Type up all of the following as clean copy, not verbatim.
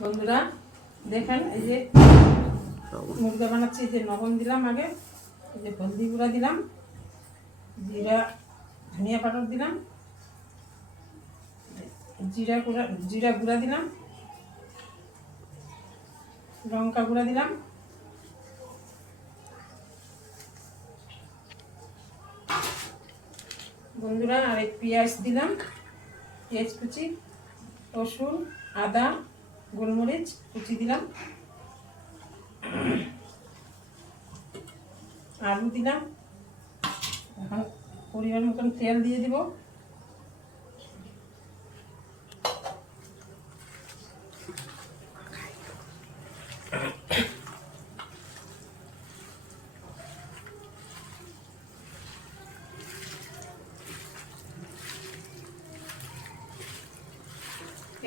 বন্ধুরা দেখেন, এই যে মুরগা বানাচ্ছি, এই যে লবণ দিলাম, আগে এই যে হলদি গুঁড়া দিলাম, জিরা ধনিয়া পাউডার দিলাম, জিরা গুঁড়া দিলাম, লঙ্কা গুঁড়া দিলাম, বন্ধুরা আর এই পেঁয়াজ দিলাম, পেঁয়াজ কুচি, রসুন, আদা, গোলমরিচ কুচি দিলাম, আলু দিলাম। এখন পরিমাণ মতন তেল দিয়ে দিব।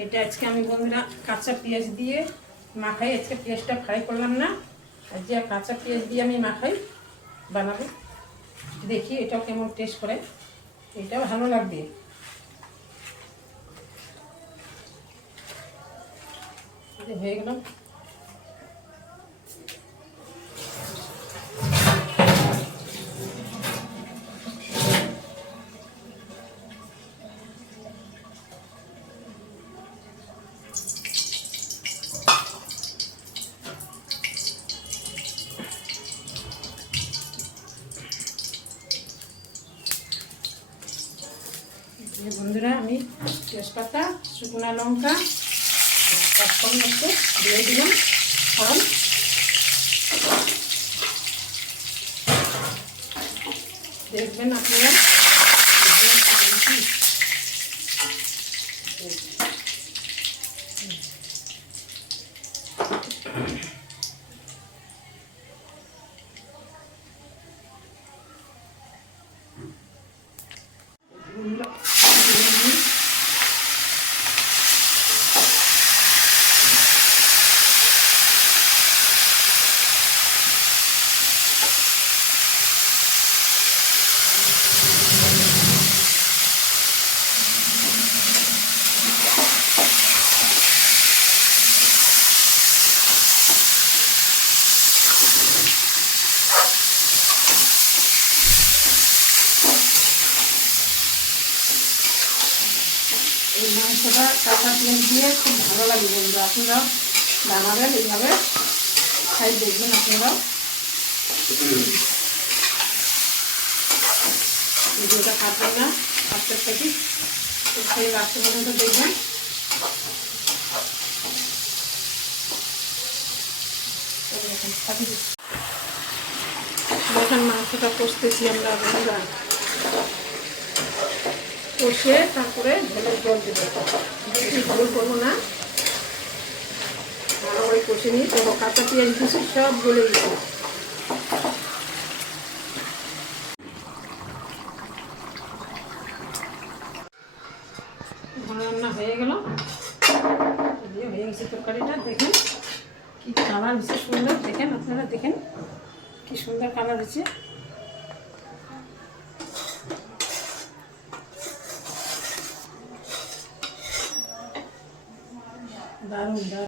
এটা আজকে আমি বন্ধুরা কাঁচা পেঁয়াজ দিয়ে মাখাই। আজকে পেঁয়াজটা ফ্রাই করলাম না, আর যে কাঁচা পেঁয়াজ দিয়ে আমি মাখাই বানাবো। দেখি এটাও কেমন টেস্ট করে, এটাও ভালো লাগবে। হয়ে গেল। বন্ধুরা আমি তেজপাতা, শুকনো লঙ্কা, পাঁচফোড়ন একটু দিয়ে দিলাম ফোড়ন। দেখবেন আপনারা এই মাংসটা কাঁচা পেঁয়াজ দিয়ে খুব ভালো লাগে বন্ধুরা। আপনারাও বানাবেন এইভাবে, খাই দেখবেন আপনারাও। ভিডিওটা কাটবেন না, আস্তে আস্তে সেই রাস্তা পর্যন্ত দেখবেন। দেখেন মাংসটা কষতেছি আমরা বন্ধুরা, কষে তারপরে ঝোলের জল দেবো। বেশি ঝোল করবো না, ভালো করে কষে নিই। তো কাঁচা পেঁয়াজ দিয়েছি, সব গলে গেছে। রান্না হয়ে গেল, হয়ে গেছে তরকারিটা। দেখেন কি কালার হয়েছে সুন্দর, দেখেন আপনারা, দেখেন কি সুন্দর কালার হয়েছে, দারুণ দারুণ।